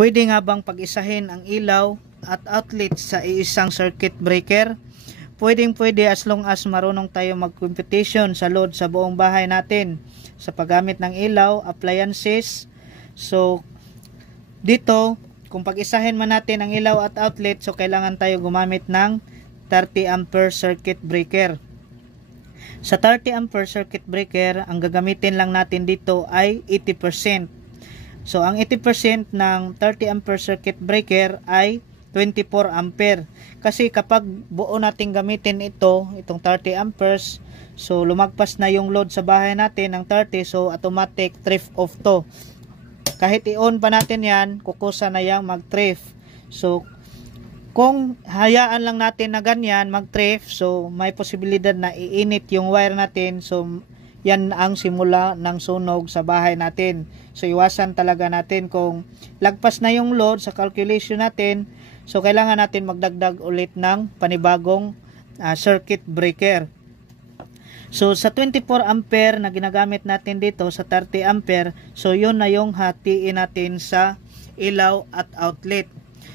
Pwede nga bang pag-isahin ang ilaw at outlet sa isang circuit breaker? Pwede as long as marunong tayo mag-computation sa load sa buong bahay natin sa paggamit ng ilaw, appliances. So, dito, kung pag-isahin man natin ang ilaw at outlet, so kailangan tayo gumamit ng 30 ampere circuit breaker. Sa 30 ampere circuit breaker, ang gagamitin lang natin dito ay 80%. So, ang 80% ng 30 ampere circuit breaker ay 24 ampere. Kasi kapag buo natin gamitin itong 30 amperes, so lumagpas na yung load sa bahay natin ng 30, so automatic trip off to. Kahit i-on pa natin yan, kukusa na yang mag-trip. So, kung hayaan lang natin na ganyan mag-trip, so may posibilidad na iinit yung wire natin. So, yan ang simula ng sunog sa bahay natin. So, iwasan talaga natin kung lagpas na yung load sa calculation natin. So, kailangan natin magdagdag ulit ng panibagong circuit breaker. So, sa 24 ampere na ginagamit natin dito sa 30 ampere, so yun na yung hatiin natin sa ilaw at outlet.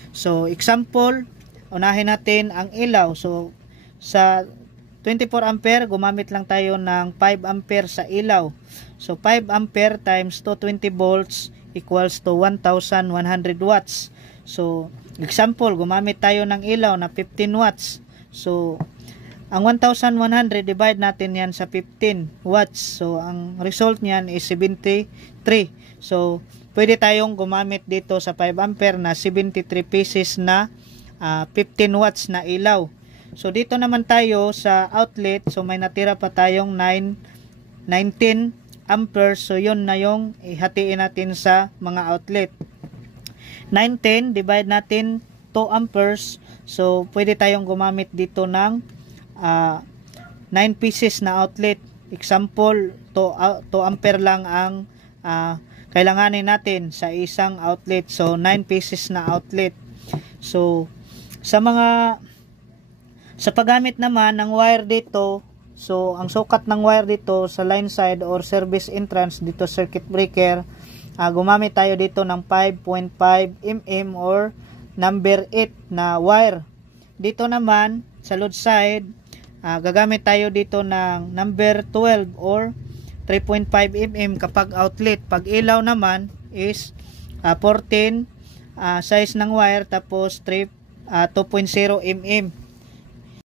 So, example, unahin natin ang ilaw. So, sa 24 ampere, gumamit lang tayo ng 5 ampere sa ilaw. So, 5 ampere times 220 volts equals to 1,100 watts. So, example, gumamit tayo ng ilaw na 15 watts. So, ang 1,100 divide natin yan sa 15 watts. So, ang result niyan is 73. So, pwede tayong gumamit dito sa 5 ampere na 73 pieces na 15 watts na ilaw. So, dito naman tayo sa outlet. So, may natira pa tayong 19 amperes. So, yun na yung ihatiin natin sa mga outlet. 910 divide natin 2 amperes. So, pwede tayong gumamit dito ng 9 pieces na outlet. Example, 2 ampere lang ang kailanganin natin sa isang outlet. So, 9 pieces na outlet. So, sa paggamit naman ng wire dito, so, ang sukat ng wire dito sa line side or service entrance dito circuit breaker, gumamit tayo dito ng 5.5 mm or number 8 na wire. Dito naman sa load side, gagamit tayo dito ng number 12 or 3.5 mm kapag outlet. Pag ilaw naman is 14 size ng wire, tapos 2.0 mm.